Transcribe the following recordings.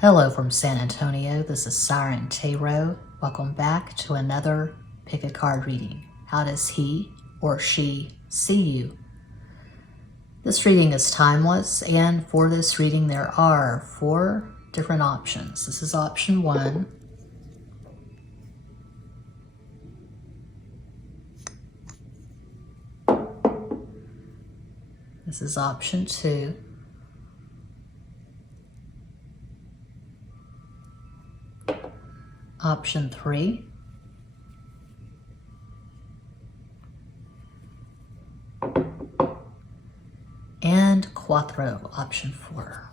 Hello from San Antonio, this is Siren Tarot. Welcome back to another pick a card reading. How does he or she see you? This reading is timeless, and for this reading there are 4 different options. This is option 1. This is option 2. Option 3. And Cuatro, option 4.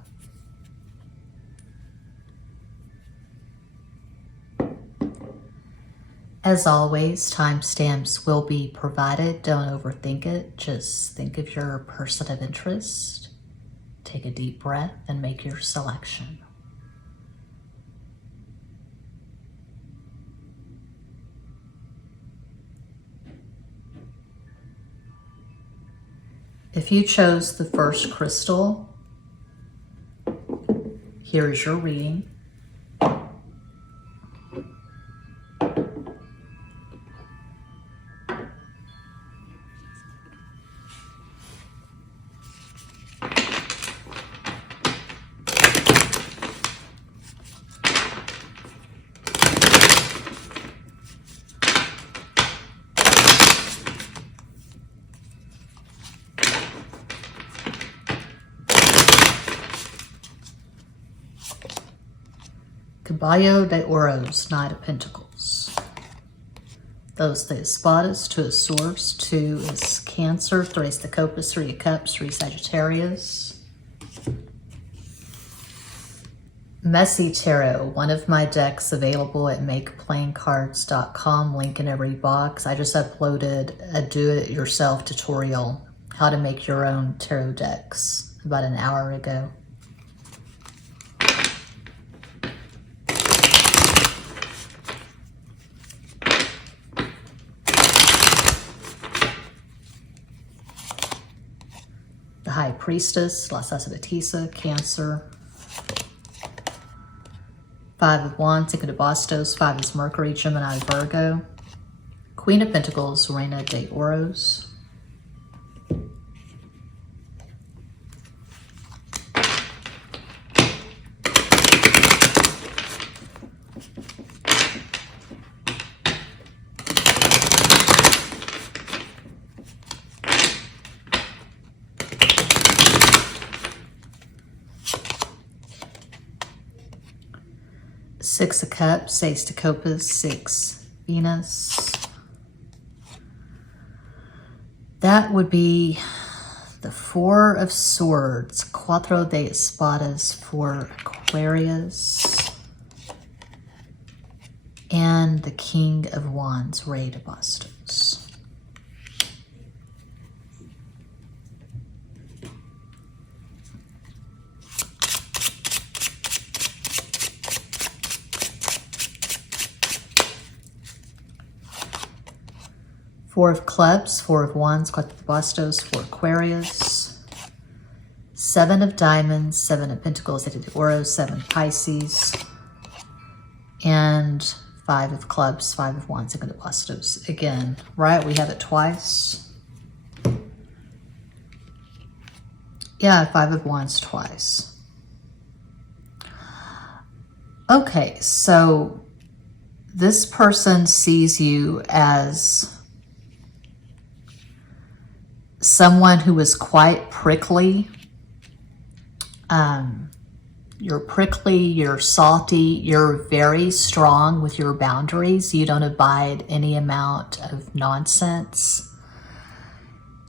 As always, timestamps will be provided. Don't overthink it. Just think of your person of interest. Take a deep breath and make your selection. If you chose the first crystal, here is your reading. Caballo de Oros, Knight of Pentacles. Dos de Espadas, 2 of Swords, 2 is Cancer, 3 is the Copas, 3 of Cups, 3 Sagittarius. Messy Tarot, one of my decks available at makeplaincards.com, link in every box. I just uploaded a do-it-yourself tutorial, how to make your own tarot decks, about an hour ago. The High Priestess, La Sacerdotisa, Cancer. 5 of Wands, Cinco de Bastos, 5 is Mercury, Gemini, Virgo. Queen of Pentacles, Reina de Oros. Six of Cups, Ace de Copas, 6 Venus. That would be the 4 of Swords, Cuatro de Espadas for Aquarius. And the King of Wands, Rey de Bastos. Four of Clubs, 4 of Wands, Cuatro de Bastos for Aquarius. 7 of Diamonds, 7 of Pentacles, 8 of Oros, 7 Pisces. And 5 of Clubs, 5 of Wands, Cinco de Bastos. Again, right, we have it twice. Yeah, 5 of Wands twice. Okay, so this person sees you as someone who is quite prickly. You're prickly, you're salty, you're very strong with your boundaries. You don't abide any amount of nonsense.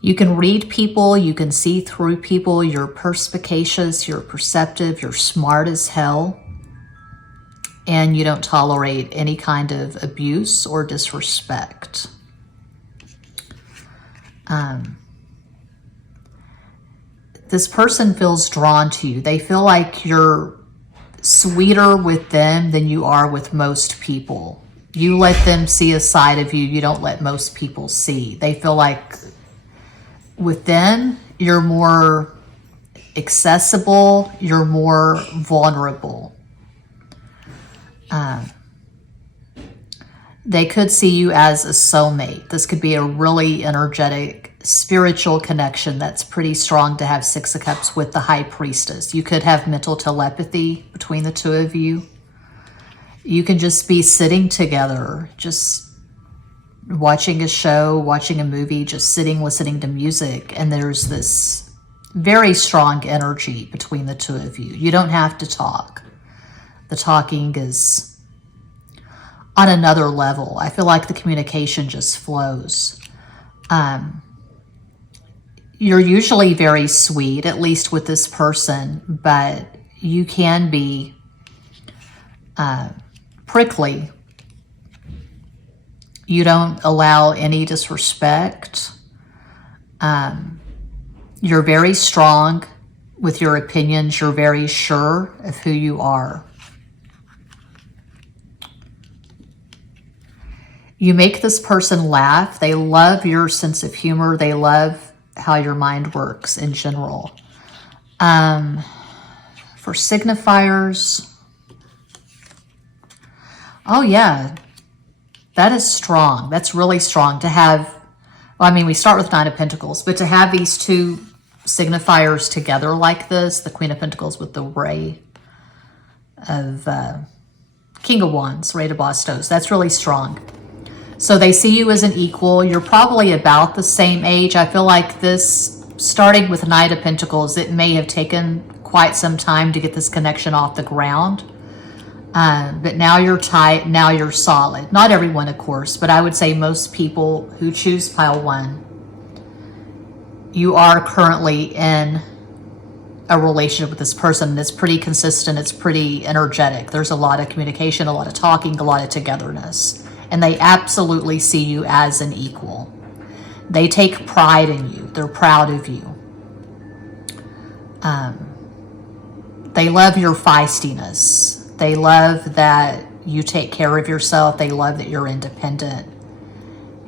You can read people, you can see through people, you're perspicacious, you're perceptive, you're smart as hell, and you don't tolerate any kind of abuse or disrespect. This person feels drawn to you. They feel like you're sweeter with them than you are with most people. You let them see a side of you you don't let most people see. They feel like with them, you're more accessible, you're more vulnerable. They could see you as a soulmate. This could be a really energetic, spiritual connection that's pretty strong to have Six of Cups with the High Priestess. You could have mental telepathy between the two of you. You can just be sitting together, just watching a show, watching a movie, just sitting, listening to music. And there's this very strong energy between the two of you. You don't have to talk. The talking is on another level. I feel like the communication just flows. You're usually very sweet, at least with this person, but you can be prickly. You don't allow any disrespect. You're very strong with your opinions. You're very sure of who you are. You make this person laugh. They love your sense of humor. They love how your mind works in general. For signifiers, oh yeah, that is strong. That's really strong to have. Well, I mean, we start with Nine of Pentacles, but to have these two signifiers together like this, the Queen of Pentacles with the Ray of King of Wands, Ray de Bastos, that's really strong. So they see you as an equal. You're probably about the same age. I feel like this, starting with Knight of Pentacles, it may have taken quite some time to get this connection off the ground. But now you're tight, now you're solid. Not everyone, of course, but I would say most people who choose pile one, you are currently in a relationship with this person that's pretty consistent, it's pretty energetic. There's a lot of communication, a lot of talking, a lot of togetherness. And they absolutely see you as an equal. They take pride in you. They're proud of you. They love your feistiness. They love that you take care of yourself. They love that you're independent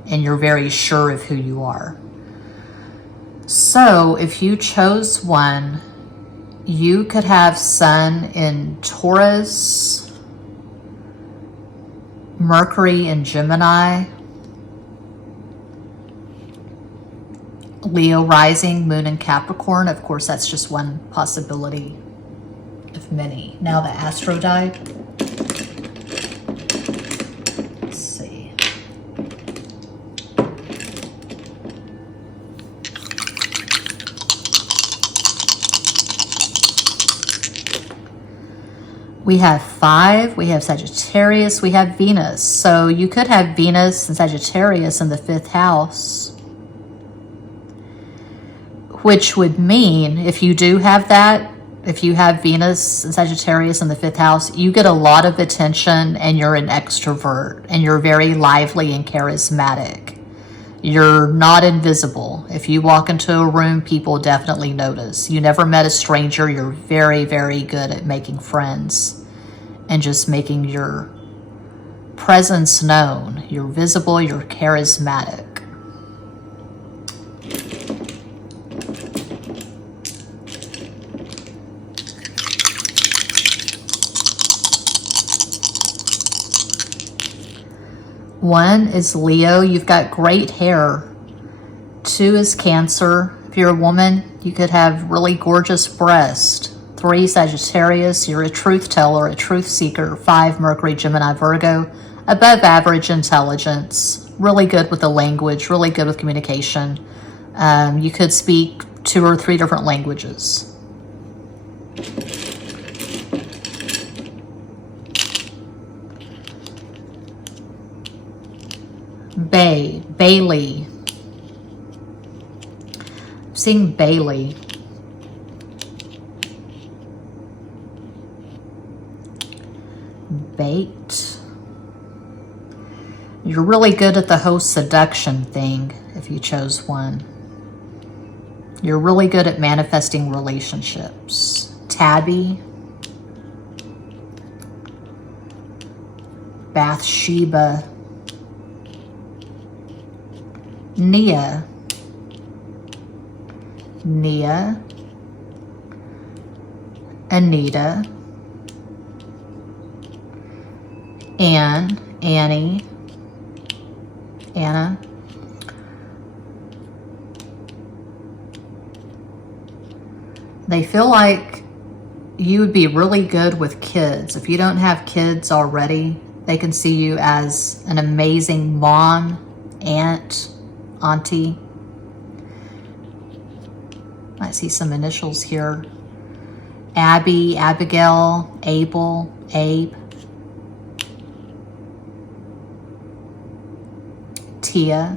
and you're very sure of who you are. So if you chose one, you could have Sun in Taurus, Mercury in Gemini, Leo rising, Moon in Capricorn. Of course, that's just one possibility of many. Now the Astro die. Let's see. We have 5, we have Sagittarius, we have Venus. So you could have Venus and Sagittarius in the 5th house. Which would mean, if you do have that, if you have Venus and Sagittarius in the 5th house, you get a lot of attention and you're an extrovert and you're very lively and charismatic. You're not invisible. If you walk into a room, people definitely notice. You never met a stranger. You're very, very good at making friends and just making your presence known. You're visible, you're charismatic. One is Leo. You've got great hair. 2 is Cancer. If you're a woman, you could have really gorgeous breasts. 3, Sagittarius. You're a truth teller, a truth seeker. 5, Mercury, Gemini, Virgo. Above average intelligence. Really good with the language. Really good with communication. You could speak 2 or 3 different languages. Bailey. I'm seeing Bailey. Bait. You're really good at the whole seduction thing if you chose one. You're really good at manifesting relationships. Tabby. Bathsheba. Nia, Anita, Anne, Annie, Anna. They feel like you would be really good with kids. If you don't have kids already, they can see you as an amazing mom, aunt, auntie. I see some initials here. Abby, Abigail, Abel, Abe, Tia.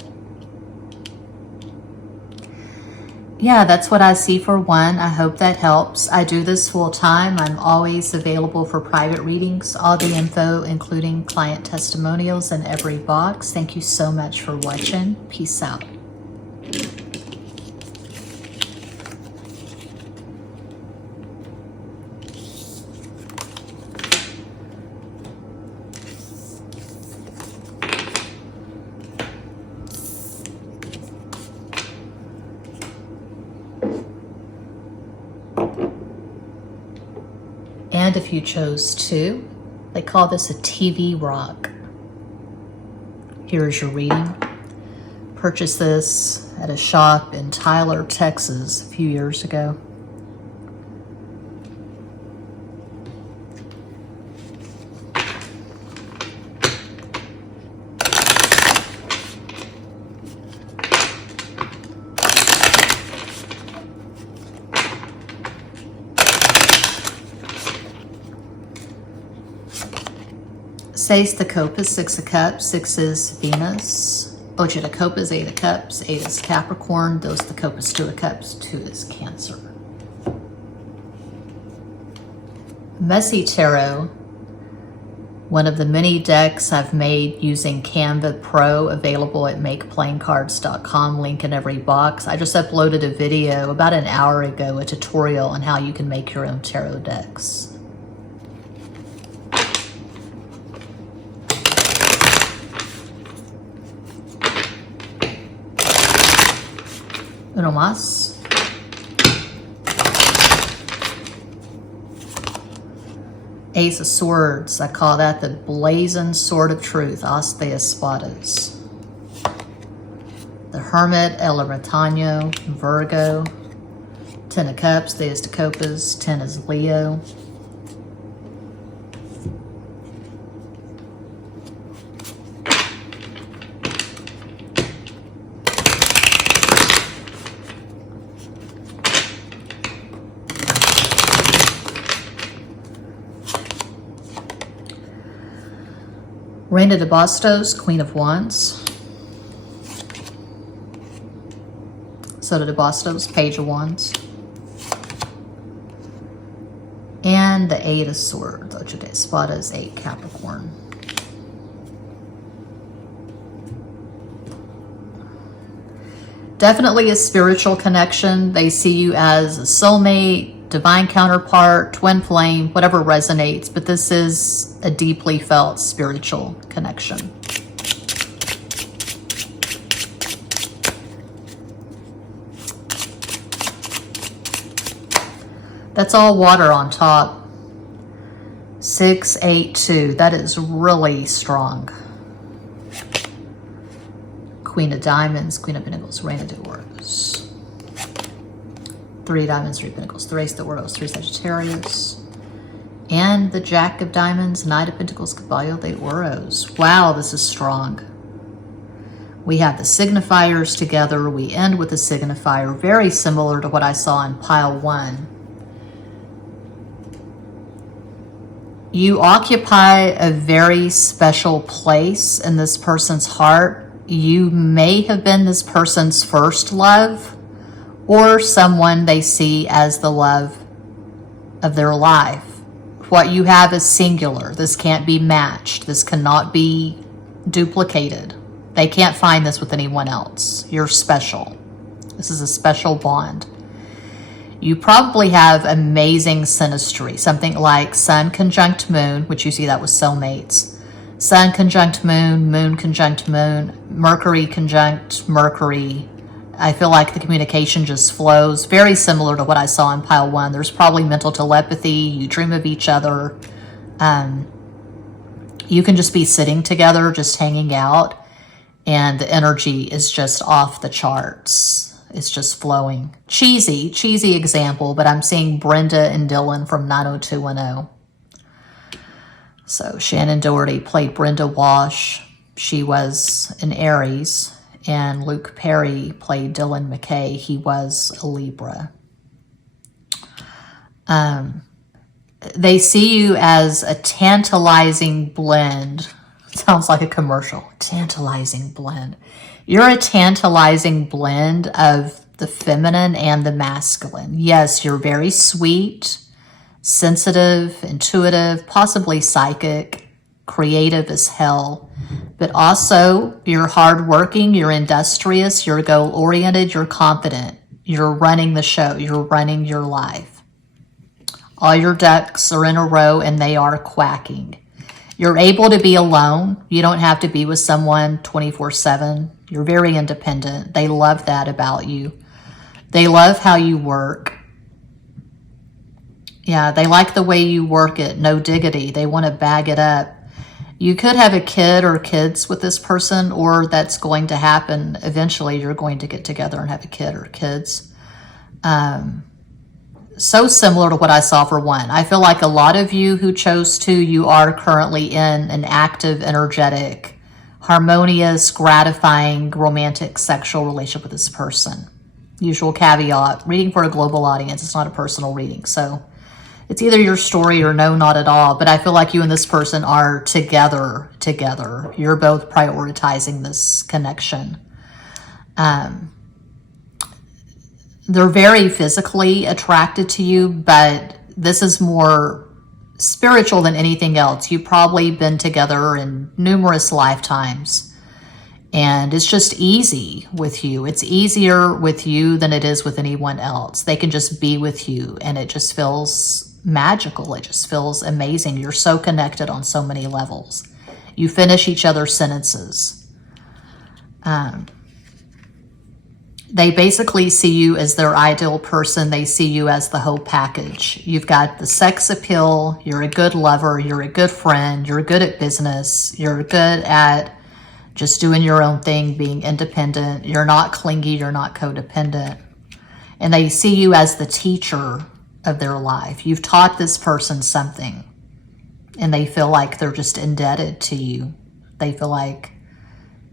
Yeah, that's what I see for one. I hope that helps. I do this full time. I'm always available for private readings. All the info, including client testimonials, in every box. Thank you so much for watching. Peace out. And if you chose to, they call this a TV rock. Here's your reading. Purchased this at a shop in Tyler, Texas a few years ago. Seis de Copas, Six of Cups. Six is Venus. Ocho de Copas, Eight of Cups. Eight is Capricorn. Dos de Copas, Two of Cups. Two is Cancer. Messy Tarot, one of the many decks I've made using Canva Pro, available at makeplaincards.com, link in every box. I just uploaded a video about an hour ago, a tutorial on how you can make your own tarot decks. Uno más. Ace of Swords. I call that the blazing sword of truth. As de Espadas. The Hermit, El Ermitaño, Virgo. Ten of Cups, Diez de Copas. 10 is Leo. Reina de Bastos, Queen of Wands. Soda de Bastos, Page of Wands. And the Eight of Swords, Ocho de Espadas, 8 Capricorn. Definitely a spiritual connection. They see you as a soulmate, divine counterpart, twin flame, whatever resonates, but this is a deeply felt spiritual connection. That's all water on top. 6, 8, 2. That is really strong. Queen of Diamonds, Queen of Pentacles, Reina de Oros. 3 Diamonds, 3 Pentacles, 3 de Oros, 3 Sagittarius. And the Jack of Diamonds, Knight of Pentacles, Caballo de Oros. Wow, this is strong. We have the signifiers together. We end with a signifier, very similar to what I saw in pile 1. You occupy a very special place in this person's heart. You may have been this person's first love, or someone they see as the love of their life. What you have is singular. This can't be matched. This cannot be duplicated. They can't find this with anyone else. You're special. This is a special bond. You probably have amazing synastry, something like Sun conjunct Moon, which you see that with soulmates. Sun conjunct Moon, Moon conjunct Moon, Mercury conjunct Mercury. I feel like the communication just flows. Very similar to what I saw in pile 1. There's probably mental telepathy. You dream of each other. you can just be sitting together, just hanging out, and the energy is just off the charts. It's just flowing. Cheesy example, but I'm seeing Brenda and Dylan from 90210. So Shannon Doherty played Brenda Walsh. She was an Aries. And Luke Perry played Dylan McKay. He was a Libra. They see you as a tantalizing blend. Sounds like a commercial. Tantalizing blend. You're a tantalizing blend of the feminine and the masculine. Yes, you're very sweet, sensitive, intuitive, possibly psychic, creative as hell. But also, you're hardworking, you're industrious, you're goal-oriented, you're confident. You're running the show. You're running your life. All your ducks are in a row and they are quacking. You're able to be alone. You don't have to be with someone 24/7. You're very independent. They love that about you. They love how you work. Yeah, they like the way you work it. No diggity. They want to bag it up. You could have a kid or kids with this person, or that's going to happen. Eventually, you're going to get together and have a kid or kids. So similar to what I saw for one. I feel like a lot of you who chose to, you are currently in an active, energetic, harmonious, gratifying, romantic, sexual relationship with this person. Usual caveat, reading for a global audience. It's not a personal reading. So it's either your story or no, not at all. But I feel like you and this person are together. You're both prioritizing this connection. They're very physically attracted to you, but this is more spiritual than anything else. You've probably been together in numerous lifetimes. And it's just easy with you. It's easier with you than it is with anyone else. They can just be with you and it just feels magical. It just feels amazing. You're so connected on so many levels. You finish each other's sentences. They basically see you as their ideal person. They see you as the whole package. You've got the sex appeal. You're a good lover. You're a good friend. You're good at business. You're good at just doing your own thing, being independent. You're not clingy. You're not codependent. And they see you as the teacher of their life. You've taught this person something, and they feel like they're just indebted to you. They feel like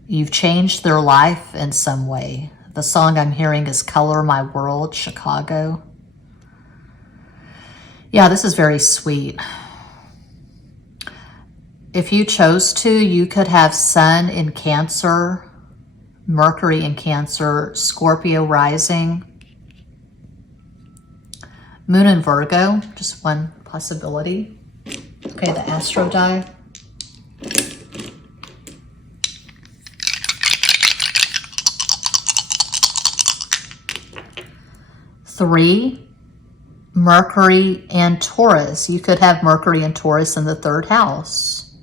you've changed their life in some way. The song I'm hearing is Color My World, Chicago. Yeah, this is very sweet. If you chose to, you could have Sun in Cancer, Mercury in Cancer, Scorpio rising, Moon in Virgo, just one possibility. Okay, the Astro die. Three, Mercury and Taurus. You could have Mercury and Taurus in the third house.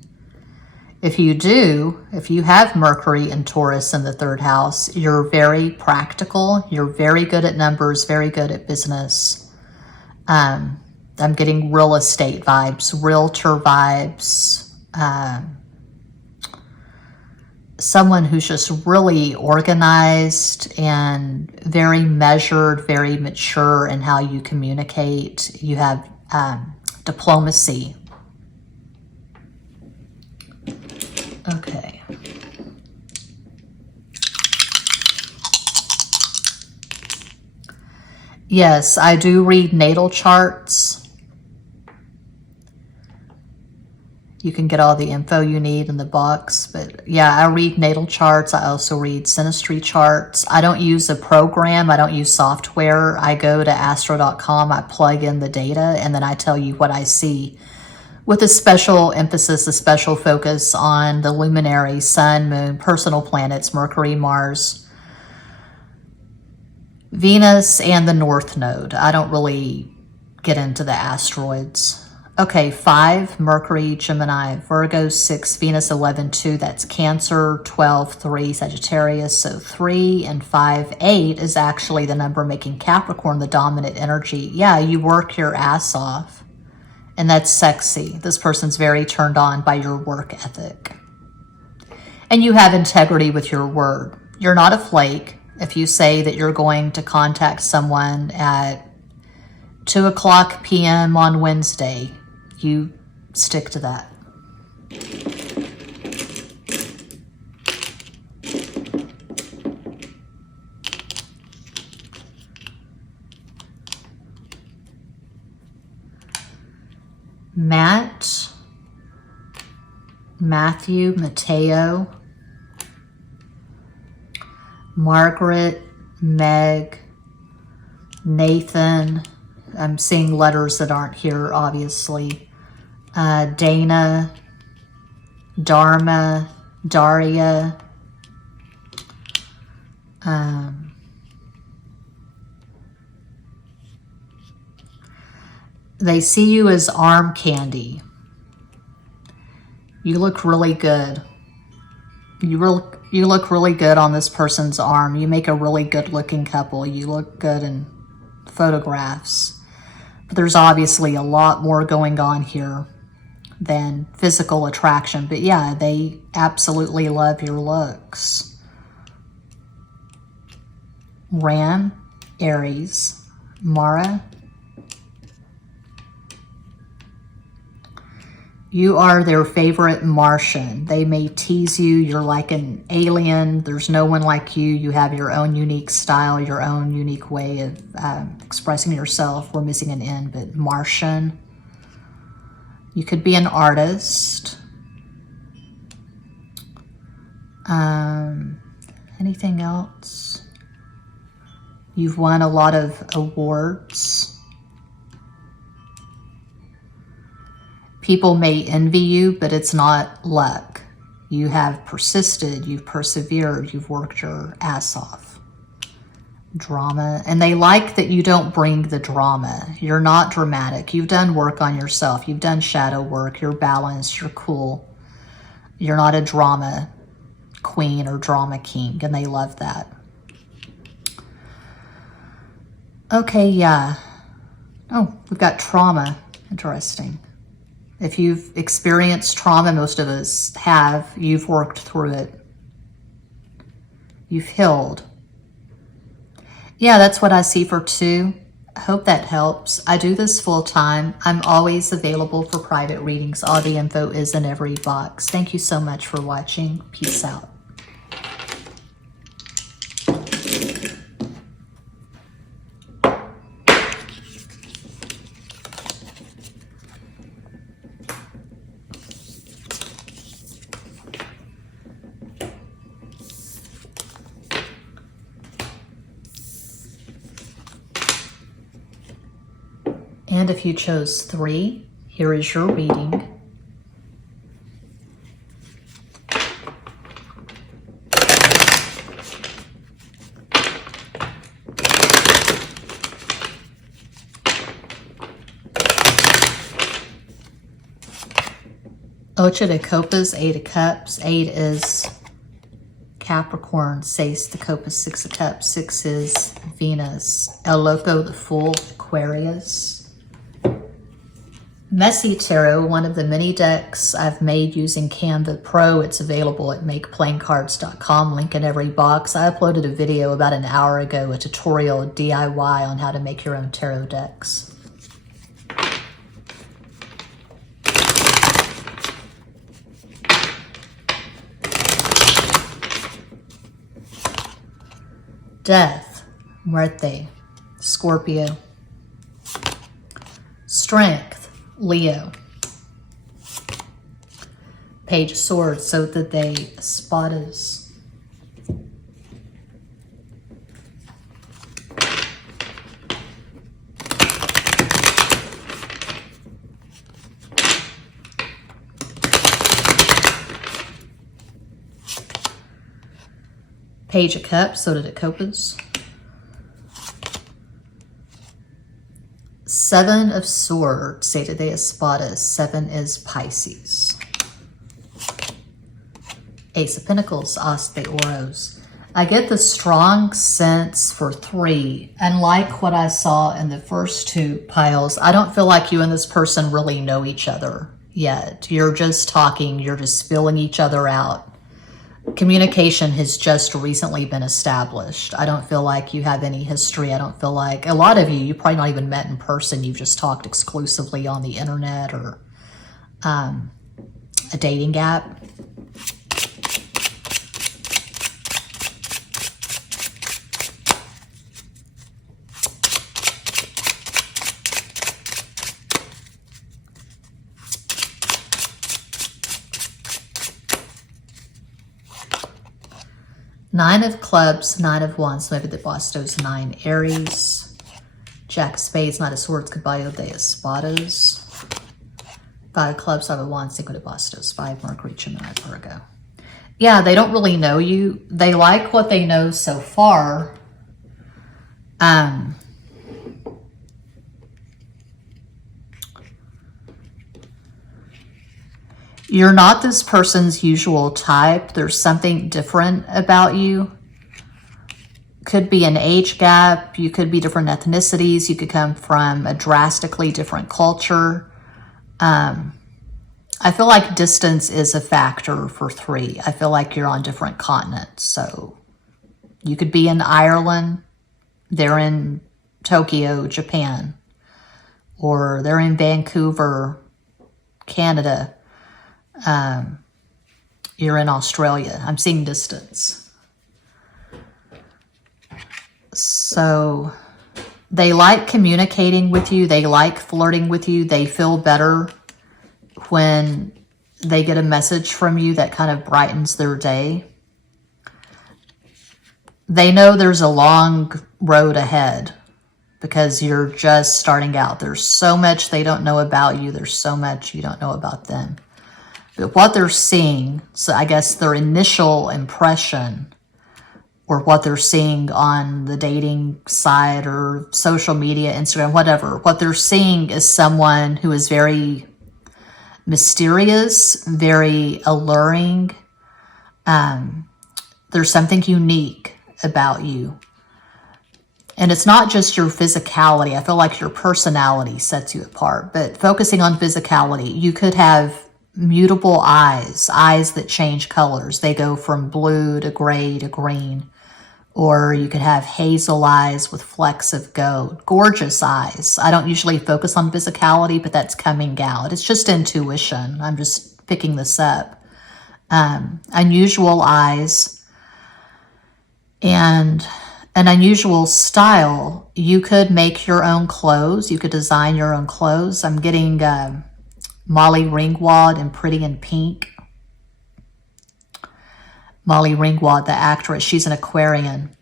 If you do, if you have Mercury and Taurus in the third house, you're very practical. You're very good at numbers, very good at business. I'm getting real estate vibes, realtor vibes. Someone who's just really organized and very measured, very mature in how you communicate. You have diplomacy. Okay. Yes, I do read natal charts. You can get all the info you need in the box. But yeah, I read natal charts. I also read synastry charts. I don't use a program. I don't use software. I go to astro.com. I plug in the data, and then I tell you what I see, with a special emphasis, a special focus on the luminary, sun, moon, personal planets, Mercury, Mars, Venus, and the North Node. I don't really get into the asteroids. Okay, 5, Mercury, Gemini, Virgo, 6, Venus, 11, 2, that's Cancer, 12, 3, Sagittarius, so 3 and 5, 8 is actually the number making Capricorn the dominant energy. Yeah, you work your ass off. And that's sexy. This person's very turned on by your work ethic. And you have integrity with your word. You're not a flake. If you say that you're going to contact someone at 2:00 p.m. on Wednesday, you stick to that. Matt, Matthew, Mateo, Margaret, Meg, Nathan. I'm seeing letters that aren't here, obviously. Dana, Dharma, Daria. They see you as arm candy. You look really good. You look really good on this person's arm. You make a really good looking couple. You look good in photographs. But there's obviously a lot more going on here than physical attraction. But yeah, they absolutely love your looks. Ram, Aries, Mara. You are their favorite Martian. They may tease you. You're like an alien. There's no one like you. You have your own unique style, your own unique way of expressing yourself. We're missing an N, but Martian. You could be an artist. Anything else? You've won a lot of awards. People may envy you, but it's not luck. You have persisted, you've persevered, you've worked your ass off. Drama, and they like that you don't bring the drama. You're not dramatic. You've done work on yourself. You've done shadow work. You're balanced. You're cool. You're not a drama queen or drama king, and they love that. Okay, yeah. Oh, we've got trauma. Interesting. If you've experienced trauma, most of us have, you've worked through it. You've healed. Yeah, that's what I see for 2. I hope that helps. I do this full time. I'm always available for private readings. All the info is in every box. Thank you so much for watching. Peace out. And if you chose 3, here is your reading. Ocho de Copas, 8 of Cups. 8 is Capricorn, 6 de Copas, 6 of Cups. 6 is Venus. El Loco, the Fool, Aquarius. Messy Tarot, one of the many decks I've made using Canva Pro. It's available at makeplaincards.com, link in every box. I uploaded a video about an hour ago, a tutorial DIY on how to make your own tarot decks. Death, Muerte, Scorpio. Strength, Leo. Page of Swords, so that they spot us. Page of Cups, so did it Copas. 7 of Swords, Sete de Espadas. 7 is Pisces. Ace of Pentacles, As de Oros. I get the strong sense for 3, and like what I saw in the first 2 piles, I don't feel like you and this person really know each other yet. You're just talking, you're just feeling each other out. Communication has just recently been established. I don't feel like you have any history. I don't feel like, a lot of you probably not even met in person. You've just talked exclusively on the internet or a dating app. Nine of clubs, 9 of wands, maybe the bastos, 9 Aries, Jack of spades, Knight of swords, caballo de espadas, 5 of clubs, 5 of wands, 5 of bastos, 5 Mercury, Gemini, Virgo. Yeah, they don't really know you. They like what they know so far. You're not this person's usual type. There's something different about you. Could be an age gap. You could be different ethnicities. You could come from a drastically different culture. I feel like distance is a factor for 3. I feel like you're on different continents. So you could be in Ireland. They're in Tokyo, Japan. Or they're in Vancouver, Canada. You're in Australia. I'm seeing distance. So they like communicating with you. They like flirting with you. They feel better when they get a message from you that kind of brightens their day. They know there's a long road ahead because you're just starting out. There's so much they don't know about you. There's so much you don't know about them. But what they're seeing, so I guess their initial impression or what they're seeing on the dating site or social media, Instagram, whatever, what they're seeing is someone who is very mysterious, very alluring. There's something unique about you. And it's not just your physicality. I feel like your personality sets you apart. But focusing on physicality, you could have mutable eyes, eyes that change colors. They go from blue to gray to green. Or you could have hazel eyes with flecks of gold. Gorgeous eyes. I don't usually focus on physicality, but that's coming out. It's just intuition. I'm just picking this up. Unusual eyes and an unusual style. You could make your own clothes. You could design your own clothes. I'm getting Molly Ringwald in Pretty in Pink. Molly Ringwald, the actress, she's an Aquarian.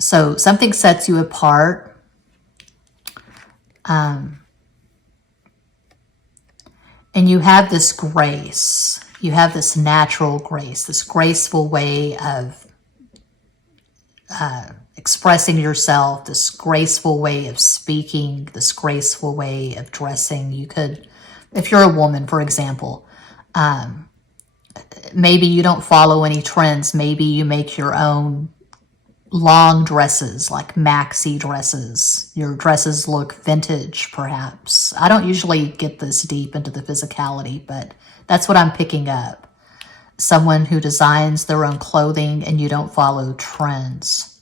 So something sets you apart. And you have this grace. You have this natural grace, this graceful way of expressing yourself, this graceful way of speaking, this graceful way of dressing. You could, if you're a woman, for example, maybe you don't follow any trends. Maybe you make your own long dresses, like maxi dresses. Your dresses look vintage, perhaps. I don't usually get this deep into the physicality, but that's what I'm picking up. Someone who designs their own clothing and you don't follow trends.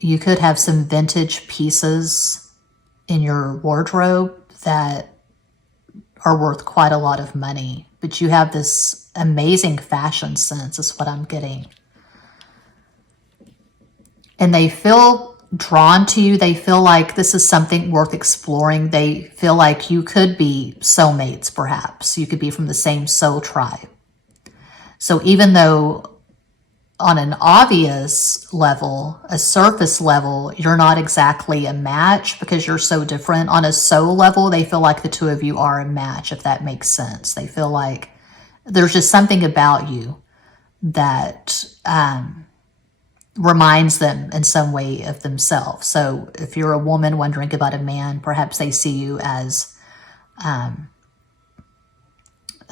You could have some vintage pieces in your wardrobe that are worth quite a lot of money, but you have this amazing fashion sense is what I'm getting. And they feel drawn to you. They feel like this is something worth exploring. They feel like you could be soulmates, perhaps. You could be from the same soul tribe. So even though on an obvious level, a surface level, you're not exactly a match because you're so different. On a soul level, they feel like the two of you are a match, if that makes sense. They feel like there's just something about you that reminds them in some way of themselves. So if you're a woman wondering about a man, perhaps they see you as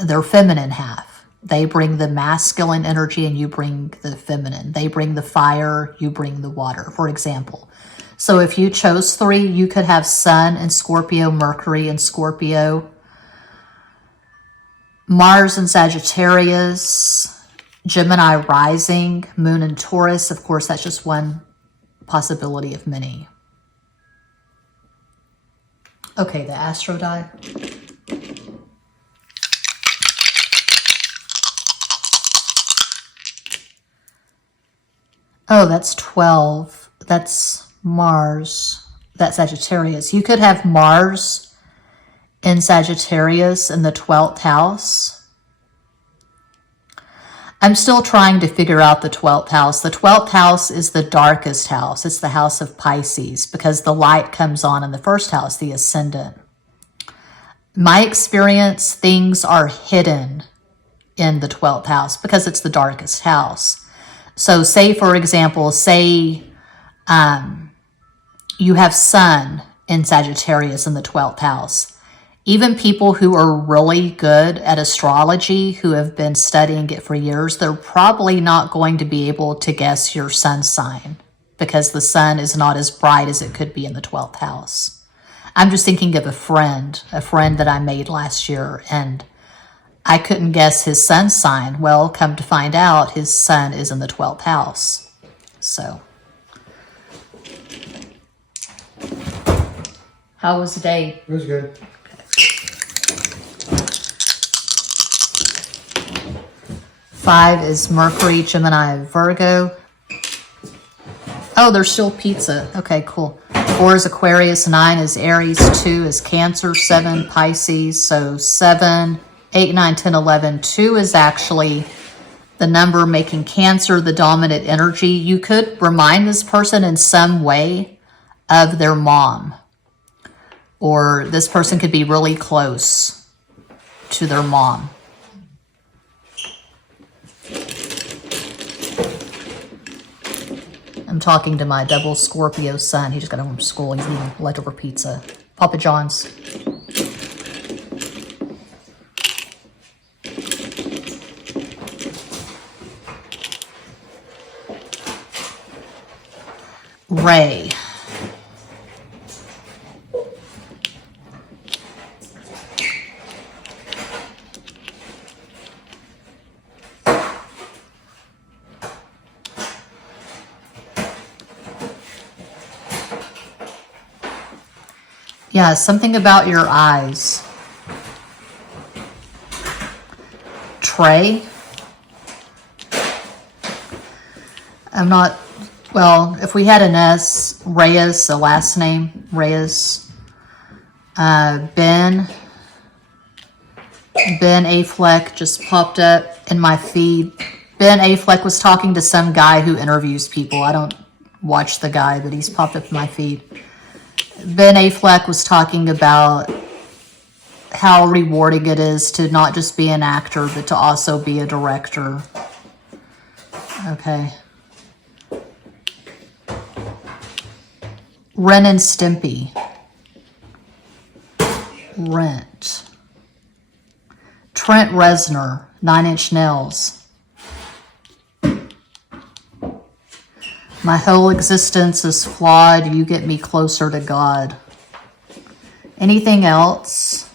their feminine half. They bring the masculine energy and you bring the feminine. They bring the fire, you bring the water, for example. So if you chose 3, you could have Sun in Scorpio, Mercury in Scorpio, Mars in Sagittarius, Gemini rising, Moon in Taurus. Of course, that's just one possibility of many. Okay, the astro die. Oh, that's 12. That's Mars. That's Sagittarius. You could have Mars in Sagittarius in the 12th house. I'm still trying to figure out the 12th house. The 12th house is the darkest house. It's the house of Pisces because the light comes on in the first house, the ascendant. My experience, things are hidden in the 12th house because it's the darkest house. So say, for example, say you have Sun in Sagittarius in the 12th house. Even people who are really good at astrology, who have been studying it for years, they're probably not going to be able to guess your sun sign because the sun is not as bright as it could be in the 12th house. I'm just thinking of a friend that I made last year, and I couldn't guess his sun sign. Well, come to find out, his sun is in the 12th house. So, how was the day? It was good. Okay. 5 is Mercury, Gemini, Virgo. Oh, there's still pizza. Okay, cool. 4 is Aquarius, 9 is Aries, 2 is Cancer, 7 Pisces. So 7, 8, 9, 10, 11. 2 is actually the number making Cancer the dominant energy. You could remind this person in some way of their mom. Or this person could be really close to their mom. I'm talking to my double Scorpio son. He just got home from school. He's eating leftover pizza. Papa John's. Ray. Yeah, something about your eyes. Trey. I'm not, well, if we had an S, Reyes, a last name, Reyes. Ben Affleck just popped up in my feed. Ben Affleck was talking to some guy who interviews people. I don't watch the guy, but he's popped up in my feed. Ben Affleck was talking about how rewarding it is to not just be an actor, but to also be a director. Okay. Ren and Stimpy. Rent. Trent Reznor, 9 Inch Nails. My whole existence is flawed. You get me closer to God. Anything else?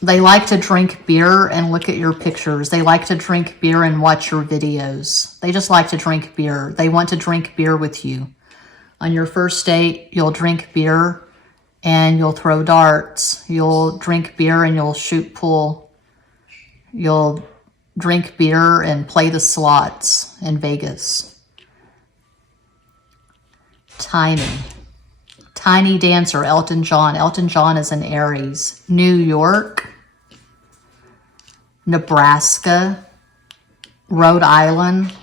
They like to drink beer and look at your pictures. They like to drink beer and watch your videos. They just like to drink beer. They want to drink beer with you. On your first date, you'll drink beer and you'll throw darts. You'll drink beer and you'll shoot pool. You'll drink beer and play the slots in Vegas. Tiny dancer, Elton John. Elton John is an Aries. New York, Nebraska, Rhode Island.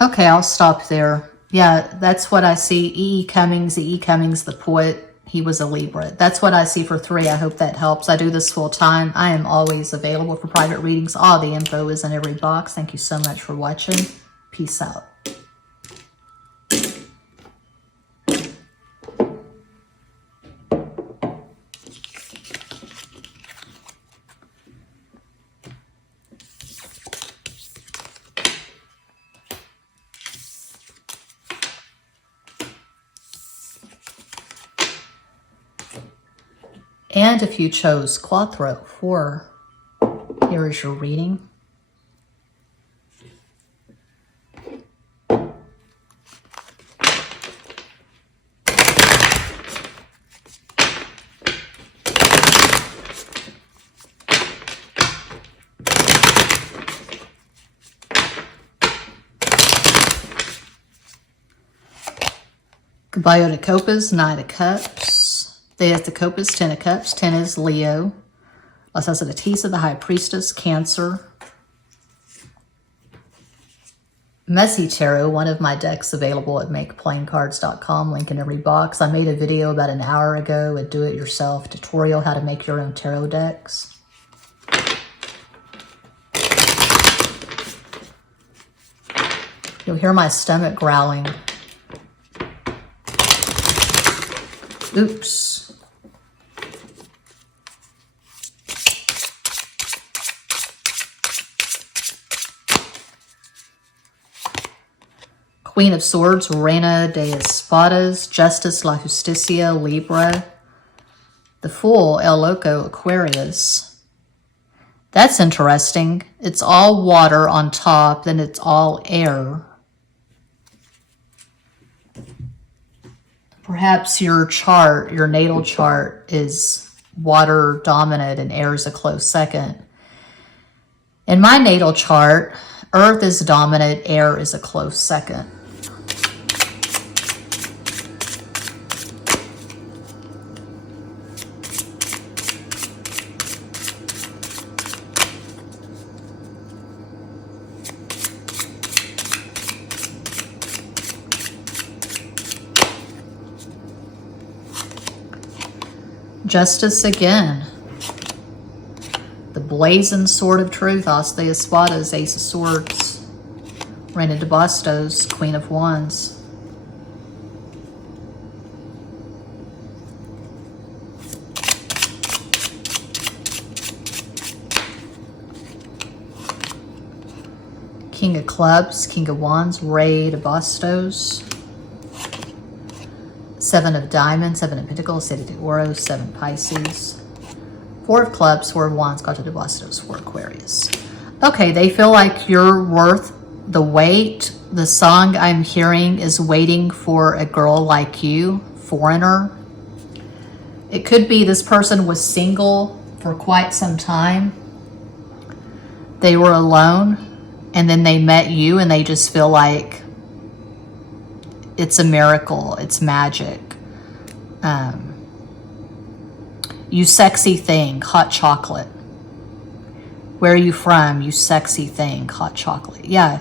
Okay, I'll stop there. Yeah, that's what I see. E. Cummings, the poet, he was a Libra. That's what I see for 3. I hope that helps. I do this full time. I am always available for private readings. All the info is in every box. Thank you so much for watching. Peace out. And if you chose Quattro, 4, here is your reading. Caballo de Copas, Knight of Cups. Death de Copas, 10 of Cups. 10 is Leo. Las Sacerdotes of the High Priestess, Cancer. Messy Tarot, one of my decks available at makeplaincards.com, link in every box. I made a video about an hour ago, a do-it-yourself tutorial, how to make your own tarot decks. You'll hear my stomach growling. Oops. Queen of Swords, Reina de Espadas, Justice, La Justicia, Libra. The Fool, El Loco, Aquarius. That's interesting. It's all water on top, then it's all air. Perhaps your chart, your natal chart, is water dominant and air is a close second. In my natal chart, earth is dominant, air is a close second. Justice again. The blazing sword of truth, As de Espadas, Ace of Swords. Reina de Bastos, Queen of Wands. King of Clubs, King of Wands, Rey de Bastos. 7 of Diamonds, 7 of Pentacles, 7 de Oro, 7 Pisces. 4 of Clubs, 4 of Wands, Carta de Bastos, 4 Aquarius. Okay, they feel like you're worth the wait. The song I'm hearing is Waiting for a Girl Like You, Foreigner. It could be this person was single for quite some time. They were alone, and then they met you, and they just feel like it's a miracle. It's magic. You sexy thing, hot chocolate. Where are you from? You sexy thing, hot chocolate. Yeah.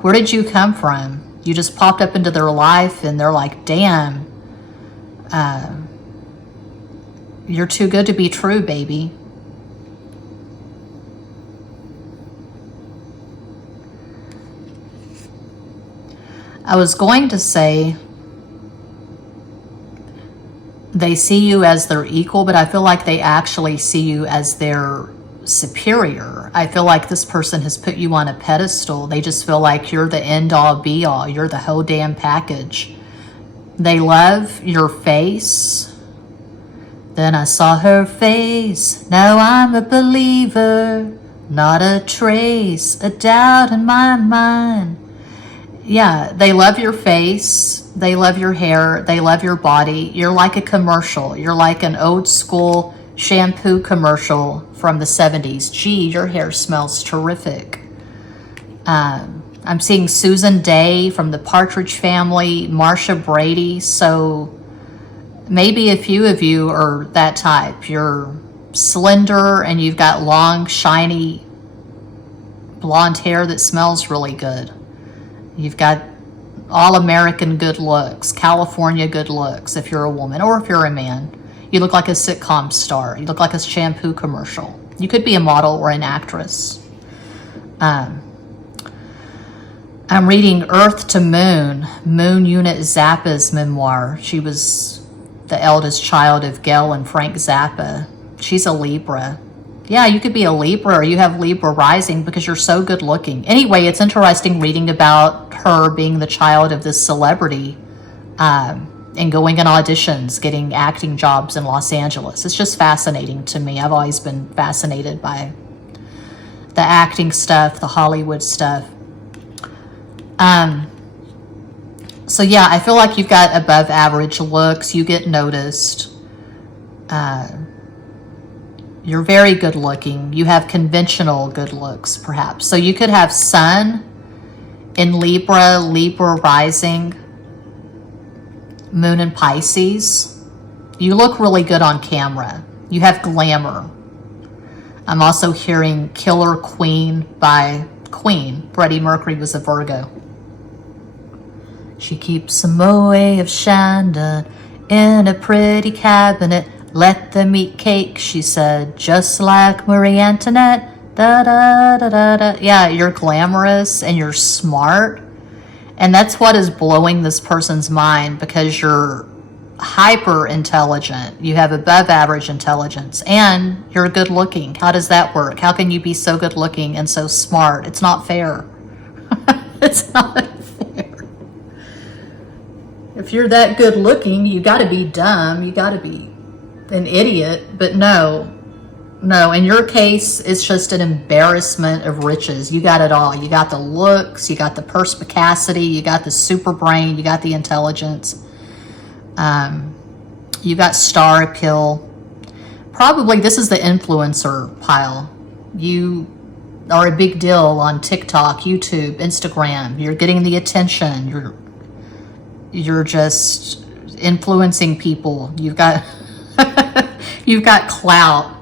Where did you come from? You just popped up into their life and they're like, damn, you're too good to be true, baby. I was going to say they see you as their equal, but I feel like they actually see you as their superior. I feel like this person has put you on a pedestal. They just feel like you're the end-all, be-all. You're the whole damn package. They love your face. Then I saw her face. Now I'm a believer. Not a trace, a doubt in my mind. Yeah, they love your face, they love your hair, they love your body. You're like a commercial. You're like an old school shampoo commercial from the 70s. Gee, your hair smells terrific. I'm seeing Susan Day from the Partridge Family, Marsha Brady. So maybe a few of you are that type. You're slender and you've got long, shiny, blonde hair that smells really good. You've got all-American good looks, California good looks if you're a woman, or if you're a man. You look like a sitcom star. You look like a shampoo commercial. You could be a model or an actress. I'm reading Earth to Moon, Moon Unit Zappa's memoir. She was the eldest child of Gail and Frank Zappa. She's a Libra. Yeah, you could be a Libra or you have Libra rising because you're so good looking. Anyway, it's interesting reading about her being the child of this celebrity. and going in auditions, getting acting jobs in Los Angeles. It's just fascinating to me. I've always been fascinated by the acting stuff, the Hollywood stuff. So yeah, I feel like you've got above average looks. You get noticed. You're very good looking. You have conventional good looks, perhaps. So you could have Sun in Libra, Libra rising, Moon in Pisces. You look really good on camera. You have glamour. I'm also hearing Killer Queen by Queen. Freddie Mercury was a Virgo. She keeps a moe of Chandon in a pretty cabinet. Let them eat cake, she said, just like Marie Antoinette. Da da da da da. Yeah, you're glamorous and you're smart. And that's what is blowing this person's mind, because you're hyper intelligent. You have above average intelligence and you're good looking. How does that work? How can you be so good looking and so smart? It's not fair. It's not fair. If you're that good looking, you got to be dumb. You got to be an idiot. But no, in your case, it's just an embarrassment of riches. You got it all. You got the looks, you got the perspicacity, you got the super brain, you got the intelligence. You got star appeal. Probably this is the influencer pile. You are a big deal on TikTok, YouTube, Instagram. You're getting the attention. You're just influencing people. You've got you've got clout.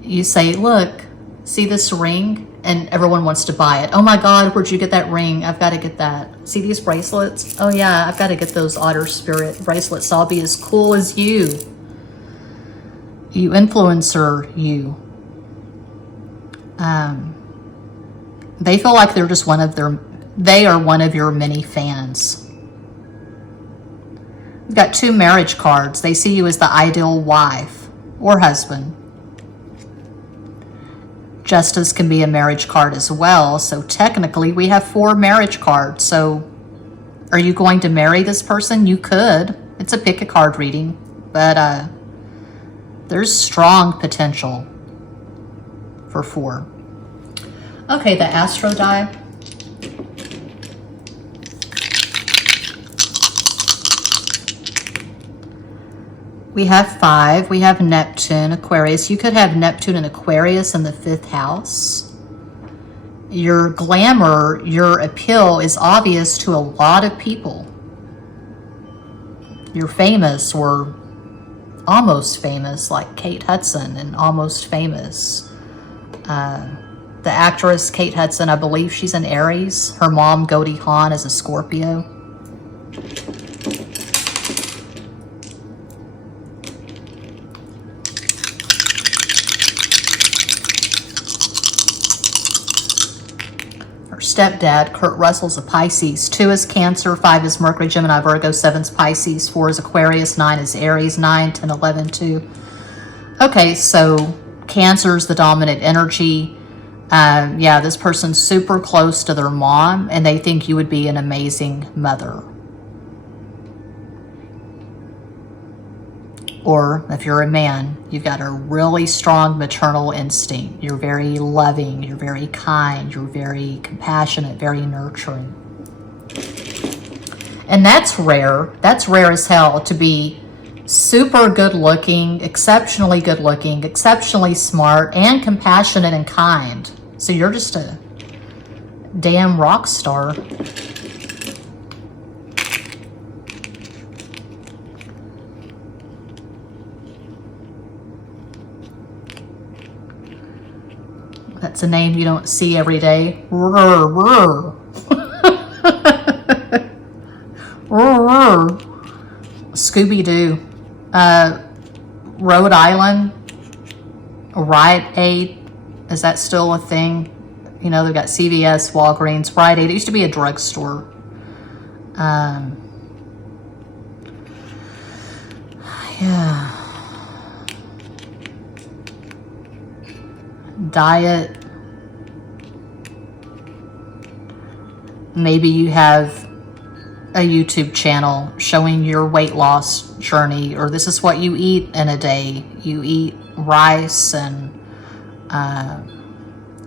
You say, look, see this ring? And everyone wants to buy it. Oh my God, where'd you get that ring? I've got to get that. See these bracelets? Oh yeah, I've got to get those Otter Spirit bracelets. So I'll be as cool as you. You influencer, you. They feel like they're just they are one of your many fans. You've got 2 marriage cards. They see you as the ideal wife or husband. Justice can be a marriage card as well. So technically we have 4 marriage cards. So are you going to marry this person? You could. It's a pick a card reading, but there's strong potential for 4. Okay, the Astro die. We have 5. We have Neptune, Aquarius. You could have Neptune and Aquarius in the 5th house. Your glamour, your appeal is obvious to a lot of people. You're famous or almost famous, like Kate Hudson and Almost Famous. The actress Kate Hudson, I believe she's an Aries. Her mom, Goldie Hawn, is a Scorpio. Stepdad, Kurt Russell's a Pisces. 2 is Cancer, 5 is Mercury, Gemini, Virgo, 7 is Pisces, 4 is Aquarius, 9 is Aries, 9, 10, 11, 2. Okay, so Cancer's the dominant energy. Yeah, this person's super close to their mom, and they think you would be an amazing mother. Or if you're a man, you've got a really strong maternal instinct. You're very loving, you're very kind, you're very compassionate, very nurturing. And that's rare. That's rare as hell, to be super good looking, exceptionally smart, and compassionate and kind. So you're just a damn rock star. That's a name you don't see every day. Scooby-Doo. Rhode Island. Rite Aid. Is that still a thing? You know, they've got CVS, Walgreens, Rite Aid. It used to be a drugstore. Yeah. Diet. Maybe you have a YouTube channel showing your weight loss journey, or this is what you eat in a day. You eat rice and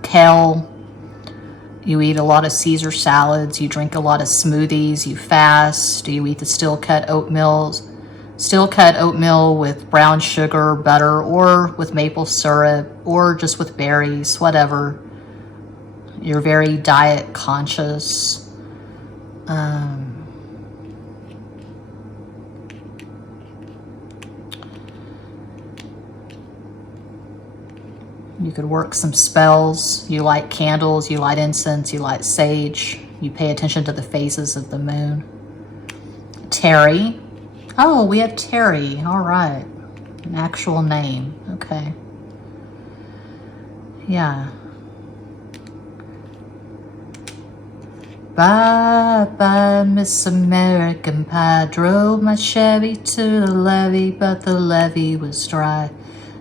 kale. You eat a lot of Caesar salads. You drink a lot of smoothies. You fast. You eat the steel cut oatmeal with brown sugar, butter, or with maple syrup, or just with berries, whatever. You're very diet conscious. You could work some spells. You light candles, you light incense, you light sage. You pay attention to the phases of the moon. Terry. Oh, we have Terry. All right. An actual name. Okay. Yeah. Bye bye, Miss American Pie. Drove my Chevy to the levee, but the levee was dry.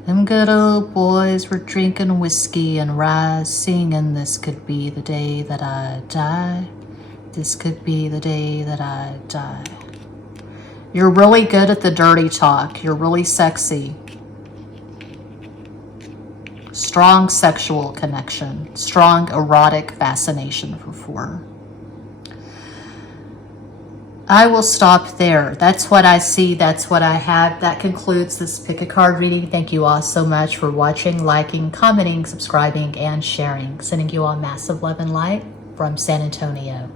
Them good old boys were drinking whiskey and rye, singing, "This could be the day that I die. This could be the day that I die." You're really good at the dirty talk. You're really sexy. Strong sexual connection. Strong erotic fascination for 4. I will stop there. That's what I see. That's what I have. That concludes this pick a card reading. Thank you all so much for watching, liking, commenting, subscribing, and sharing. Sending you all massive love and light from San Antonio.